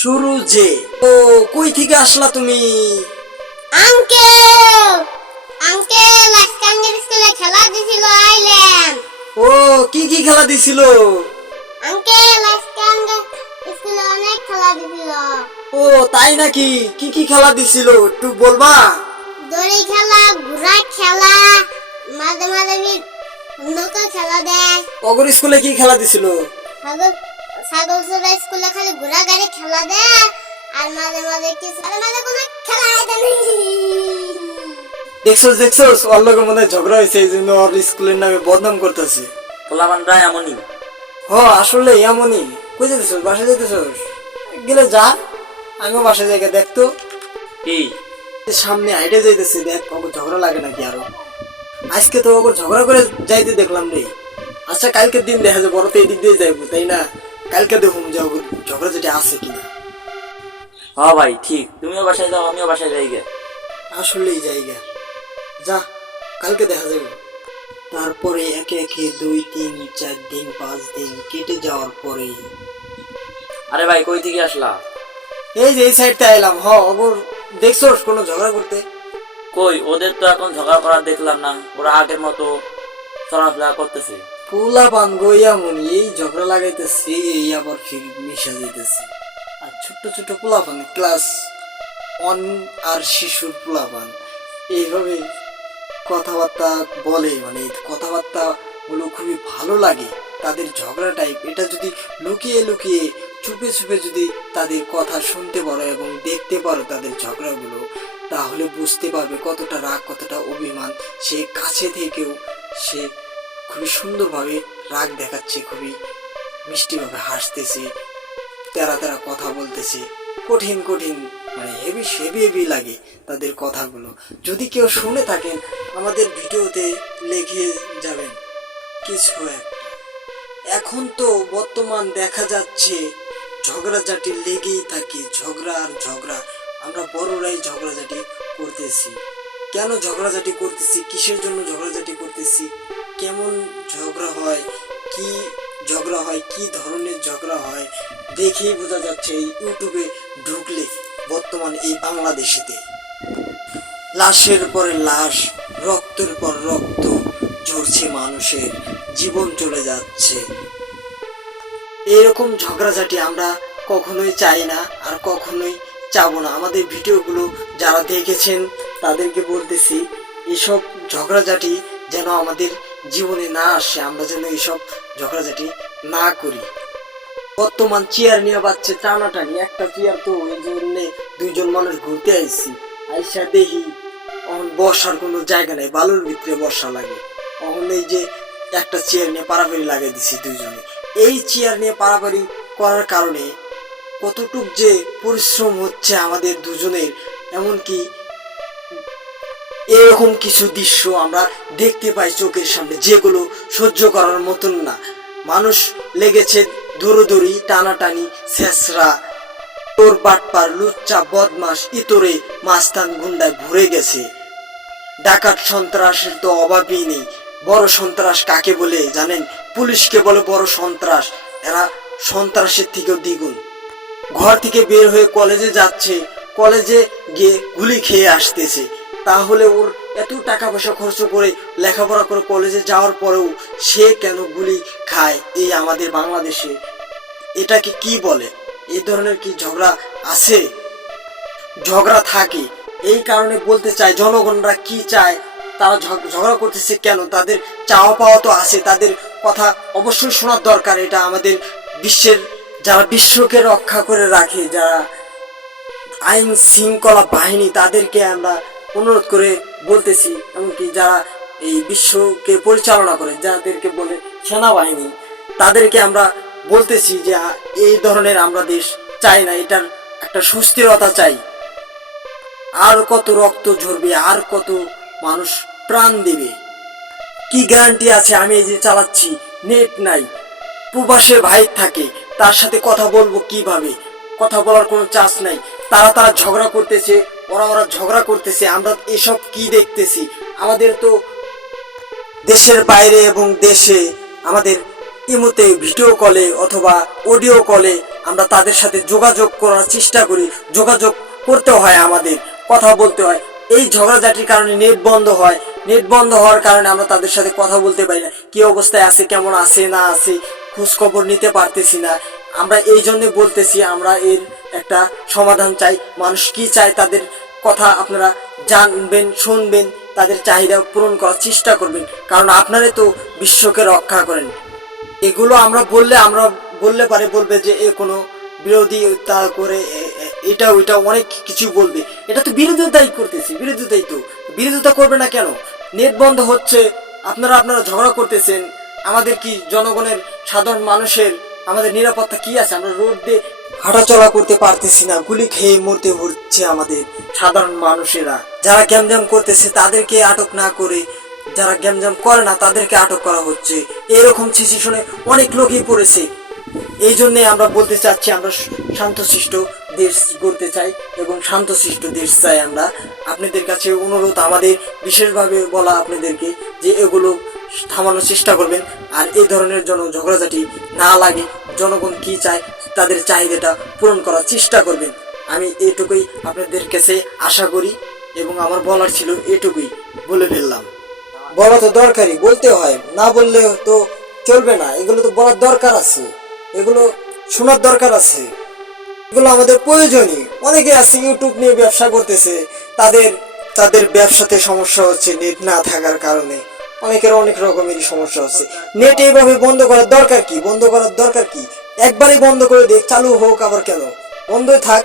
শুরু যে ও কই থেকে আসলা তুমি? আঙ্কেল আঙ্কেল আজকে আঙ্কেল স্কুলে খেলা দিছিল আইলেন। ও কি কি খেলা দিছিল? আঙ্কেল আজকে আঙ্কেল স্কুলে অনেক খেলা দিছিল। ও তাই নাকি? কি কি খেলা দিছিল একটু বলবা? দড়ি খেলা, ঘোড়া খেলা, মাঝে মাঝে নৌকা খেলা দেয়। অগর স্কুলে কি খেলা দিছিল? ছাগল ছাগল চড়া স্কুলে খালি ঘোড়া গাড়ি খেলা দেয় আর মাঝে মাঝে কোনো খেলা দেয় না। দেখছস দেখছস ওর লগে মনে হয় ঝগড়া হয়েছে, এই জন্য ওর স্কুলের নামে বদনাম করতেছে। পোলাপানরা এমনই। আসলে এমনই। কই যেতেছস? বাসায় যেতেছস? গেলে যা, আমিও বাসায় জায়গা দেখতো। কি সামনে হাইটে যাইতেছে, দেখ ওকে ঝগড়া লাগে নাকি আরো। আজকে তো ওকে ঝগড়া করে যাইতে দেখলাম রে। আচ্ছা কালকের দিন দেখা যায়, বড় তো এদিক দিয়ে যাইবো তাই না? কালকে দেখুন যে ওকে ঝগড়া যেটা আছে কিনা। হ্যাঁ ভাই ঠিক, তুমিও বাসায় যাও আমিও বাসায় যাই গে। আসলেই জায়গা যা, কালকে দেখা যাবে। তারপরে একে একে 2 3 4 দিন 5 দিন কেটে যাওয়ার পরে আরে ভাই কই থেকে আসলা? এই যে এই সাইডতে আইলাম। অগর দেখছোস কোনো ঝগড়া করতে? কই ওদের তো এখন ঝগড়া করা দেখলাম না, ওরা আগের মতো চলাফেরা করতেছে। পোলা পান গইয়া মনি এই ঝগড়া লাগাইতেছে, এই আবার ফির মিশা যাইতেছে। আর ছোট্ট ছোট্ট পোলা পান ক্লাস 1 আর শিশুর পোলা পান এইভাবে কথাবার্তা বলে, মানে কথাবার্তা গুলো খুবই ভালো লাগে। তাদের ঝগড়া টাইপ এটা যদি লুকিয়ে লুকিয়ে চুপে চুপে যদি তাদের কথা শুনতে পারো এবং দেখতে পারো তাদের ঝগড়াগুলো, তাহলে বুঝতে পারবে কতটা রাগ কতটা অভিমান। সে কাছে থেকেও সে খুবই সুন্দরভাবে রাগ দেখাচ্ছে, খুবই মিষ্টিভাবে হাসতেছে, তেরা তেরা কথা বলতেছে, কঠিন কঠিন মানে হেভি হেভি হেভি লাগে তাদের কথাগুলো। যদি কেউ শুনে থাকেন আমাদের ভিডিওতে লিখে যাবেন কিছু একটা। এখন তো বর্তমান দেখা যাচ্ছে ঝগড়াঝাটি লেগেই থাকে, ঝগড়া আর ঝগড়া। আমরা বড়রাই ঝগড়াঝাটি করতেছি। কেন ঝগড়াঝাটি করতেছি, কিসের জন্য ঝগড়াঝাটি করতেছি, কেমন ঝগড়া হয়, কি ঝগড়া হয়, কি ধরনের ঝগড়া হয় দেখেই বোঝা যাচ্ছে এই ইউটিউবে ঢুকলে। বর্তমান এই বাংলাদেশেতে লাশের পরে লাশ, রক্তের পর রক্ত ঝরছে, মানুষের জীবন চলে যাচ্ছে। এরকম ঝগড়াঝাটি আমরা কখনোই চাই না আর কখনোই চাবো না। আমাদের ভিডিওগুলো যারা দেখেছেন তাদেরকে বলতেছি এসব ঝগড়াঝাটি যেন আমাদের জীবনে না আসে, আমরা যেন এইসব ঝগড়াঝাটি না করি। বর্তমান চেয়ার নিয়ে বাচ্চা টানাটানি, একটা চেয়ার তো এই জন্যে 2 জন মানুষ ঘুরতে আইছি, আইসা দেখি বসার কোনো জায়গা নেই, বালুর ভিতরে বসা লাগে। এই যে একটা চেয়ার নিয়ে পারাপারি লাগাই দিছি 2 জনে। এই চেয়ার নিয়ে পারাপারি করার কারণে কতটুক যে পরিশ্রম হচ্ছে আমাদের দুজনের, এমনকি এরকম কিছু দৃশ্য আমরা দেখতে পাই চোখের সামনে যেগুলো সহ্য করার মতন না। মানুষ লেগেছে দৌড়দৌড়ি, টানাটানি, ছেঁচড়া, তোর বাটপার, লুচ্চা, বদমাস, ইতরে মাস্তান গুন্ডায় ভরে গেছে। ডাকাত সন্ত্রাসের তো অভাবই নেই। বড় সন্ত্রাস কাকে বলে জানেন? পুলিশকে বলে বড় সন্ত্রাস। এরা সন্ত্রাসের থেকেও দ্বিগুণ। ঘর থেকে বের হয়ে কলেজে যাচ্ছে, কলেজে গিয়ে গুলি খেয়ে আসতেছে। তাহলে ওর এত টাকা পয়সা খরচ করে লেখাপড়া করে কলেজে যাওয়ার পরেও সে কেন গুলি খায় এই আমাদের বাংলাদেশে? এটাকে কি বলে? এই ধরনের কি ঝগড়া আছে? ঝগড়া থাকে। এই কারণে বলতে চাই জনগণরা কি চায়, তারা ঝগড়া করতেছে কেন, তাদের চাওয়া পাওয়া তো আছে, তাদের কথা অবশ্যই শোনার দরকার। এটা আমাদের বিশ্বের যারা বিশ্বকে রক্ষা করে রাখে, যারা আইন শৃঙ্খলা বাহিনী, তাদেরকে আমরা অনুরোধ করে বলতেছি, এমনকি যারা এই বিশ্বকে পরিচালনা করে যাদেরকে বলে সেনাবাহিনী, তাদেরকে আমরা বলতেছি যে এই ধরনের আমরা দেশ চাই না, এটার একটা সুস্থিরতা চাই। আর কত রক্ত ঝরবে, আর কত মানুষ প্রাণ দেবে, কি গ্যারান্টি আছে? আমি এই যে চালাচ্ছি, নেট নাই, প্রবাসে ভাই থাকে, তার সাথে কথা বলবো কিভাবে? কথা বলার কোনো চান্স নাই। তারা ঝগড়া করতেছে, ওরা ঝগড়া করতেছে, আমরা এসব কি দেখতেছি? আমাদের তো দেশের বাইরে এবং দেশে আমাদের ইমোতে ভিডিও কলে অথবা অডিও কলে আমরা তাদের সাথে যোগাযোগ করার চেষ্টা করি, যোগাযোগ করতে হয়, আমাদের কথা বলতে হয়। এই ঝগড়াঝাটির কারণে নেট বন্ধ হয়, নেট বন্ধ হওয়ার কারণে আমরা তাদের সাথে কথা বলতে পারি না, কি অবস্থায় আছে, কেমন আছে না আছে, খোঁজ খবর নিতে পারতেছি না। আমরা এই জন্য বলতেছি, আমরা এর একটা সমাধান চাই। মানুষ কি চায় তাদের কথা আপনারা জানবেন, শুনবেন, তাদের চাহিদা পূরণ করার চেষ্টা করবেন, কারণ আপনারাই তো বিশ্বকে রক্ষা করেন। এগুলো আমরা বললে পারে বলবে যে এ কোনো বিরোধিতা করে, এটা ওইটা অনেক কিছু বলবে। এটা তো বিরোধিতাই করতেছি, বিরোধিতা করবে না কেন? নেট বন্ধ হচ্ছে, আপনারা ঝগড়া করতেছেন, আমাদের কি জনগণের, সাধারণ মানুষের আমাদের নিরাপত্তা কি আছে? আমরা রোড দিয়ে হাঁটাচলা করতে পারতেছি না, গুলি খেয়ে মরতে হচ্ছে আমাদের সাধারণ মানুষেরা। যারা গ্যামজাম করতেছে তাদেরকে আটক না করে, যারা গ্যামজাম করে না তাদেরকে আটক করা হচ্ছে। এরকম সিচুয়েশনে অনেক লোকই পড়েছে। এই জন্যে আমরা বলতে চাচ্ছি, আমরা শান্তশিষ্ট দেশ গড়তে চাই এবং শান্তশিষ্ট দেশ চাই আমরা। আপনাদের কাছে অনুরোধ আমাদের বিশেষভাবে বলা আপনাদেরকে যে এগুলো থামানোর চেষ্টা করবেন, আর এই ধরনের ঝগড়াঝাটি না লাগে। জনগণ কি চায় তাদের চাহিদাটা পূরণ করার চেষ্টা করবেন। আমি এটুকুই আপনাদের কাছে আশা করি এবং আমার বলার ছিল এটুকুই, বলে ফেললাম। বলা তো দরকারই, বলতে হয়, না বললে তো চলবে না। এগুলো তো বলার দরকার আছে, এগুলো শোনার দরকার আছে, এগুলো আমাদের প্রয়োজনই। অনেকে আছে ইউটিউব নিয়ে ব্যবসা করতেছে, তাদের ব্যবসাতে সমস্যা হচ্ছে নেট না থাকার কারণে। অনেকের অনেক রকমেরই সমস্যা হচ্ছে। নেট এইভাবে বন্ধ করার দরকার কি? একবারই বন্ধ করে দেখ, চালু হোক আবার কেন? বন্ধই থাক।